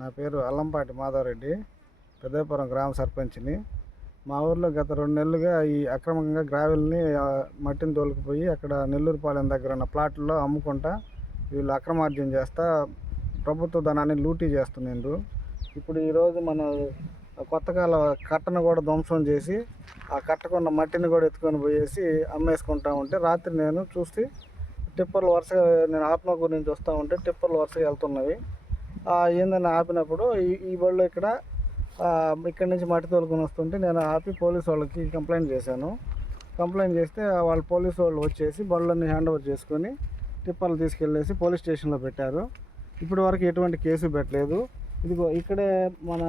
నా పేరు అల్లంపాటి మాధవరెడ్డి పెద్దపురం గ్రామ సర్పంచ్ని. మా ఊర్లో గత రెండు నెలలుగా ఈ అక్రమంగా గ్రావెల్ని మట్టిని తోలుకుపోయి అక్కడ నెల్లూరుపాలెం దగ్గర ఉన్న ప్లాట్లలో అమ్ముకుంటా వీళ్ళు అక్రమార్జన చేస్తా ప్రభుత్వ ధనాన్ని లూటీ చేస్తున్నారు ఇప్పుడు ఈరోజు మన కొత్తకాల కట్టను కూడా ధ్వంసం చేసి ఆ కట్టకున్న మట్టిని కూడా ఎత్తుకొని పోయేసి అమ్మేసుకుంటా ఉంటే రాత్రి నేను చూసి టిప్పర్లు వరుసగా నేను ఆత్మకూరు నుంచి వస్తూ ఉంటే టిప్పర్లు వరుసగా వెళ్తున్నవి. ఏందని ఆపినప్పుడు ఈ ఈ బళ్ళు ఇక్కడ ఇక్కడి నుంచి మట్టి తోలుకొని వస్తుంటే నేను ఆపి పోలీస్ వాళ్ళకి కంప్లైంట్ చేశాను. కంప్లైంట్ చేస్తే వాళ్ళు పోలీస్ వాళ్ళు వచ్చేసి బళ్ళని హ్యాండ్ ఓవర్ చేసుకొని టిప్పర్లు తీసుకెళ్ళేసి పోలీస్ స్టేషన్లో పెట్టారు. ఇప్పటి వరకు ఎటువంటి కేసు పెట్టలేదు. ఇదిగో ఇక్కడే మన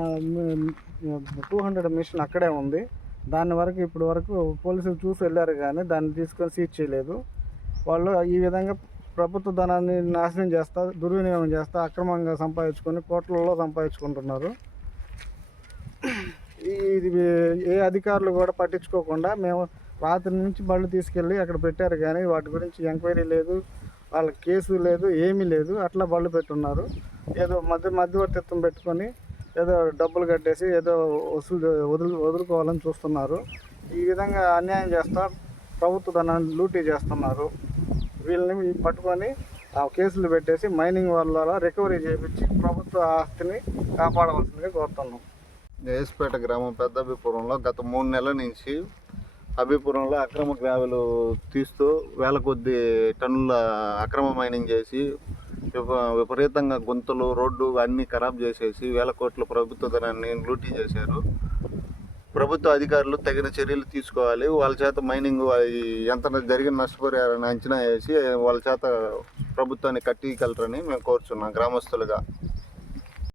టూ హండ్రెడ్ మిషన్ అక్కడే ఉంది. దాని వరకు ఇప్పటి వరకు పోలీసులు చూసి వెళ్ళారు కానీ దాన్ని తీసుకొని సీజ్ చేయలేదు. వాళ్ళు ఈ విధంగా ప్రభుత్వ ధనాన్ని నాశనం చేస్తా దుర్వినియోగం చేస్తా అక్రమంగా సంపాదించుకొని కోట్లలో సంపాదించుకుంటున్నారు. ఇది ఏ అధికారులు కూడా పట్టించుకోకుండా మేము రాత్రి నుంచి బళ్ళు తీసుకెళ్ళి అక్కడ పెట్టారు కానీ వాటి గురించి ఎంక్వైరీ లేదు వాళ్ళ కేసు లేదు ఏమీ లేదు అట్లా బళ్ళు పెట్టున్నారు. ఏదో మధ్య మధ్యవర్తిత్వం పెట్టుకొని ఏదో డబ్బులు కట్టేసి ఏదో వసూలు వదులు వదులుకోవాలని చూస్తున్నారు. ఈ విధంగా అన్యాయం చేస్తా ప్రభుత్వ ధనాన్ని లూటీ చేస్తున్నారు. వీళ్ళని పట్టుకొని ఆ కేసులు పెట్టేసి మైనింగ్ వాళ్ళ రికవరీ చేయించి ప్రభుత్వ ఆస్తిని కాపాడవలసిందిగా కోరుతున్నాం. జయస్పేట గ్రామం పెద్ద అభిపురంలో గత మూడు నెలల నుంచి అభిపురంలో అక్రమ గ్రావెలు తీస్తూ వేల కొద్ది టన్నుల అక్రమ మైనింగ్ చేసి విప- విపరీతంగా గుంతలు రోడ్డు అన్నీ ఖరాబ్ చేసేసి వేల కోట్ల ప్రభుత్వ ధనాన్ని లూటీ చేశారు. ప్రభుత్వ అధికారులు తగిన చర్యలు తీసుకోవాలి. వాళ్ళ చేత మైనింగ్ ఎంత జరిగిన నష్టపరిహారాన్ని అంచనా వేసి వాళ్ళ చేత ప్రభుత్వాన్ని కట్టిగలరని మేము కోరుచున్నాం గ్రామస్తులుగా.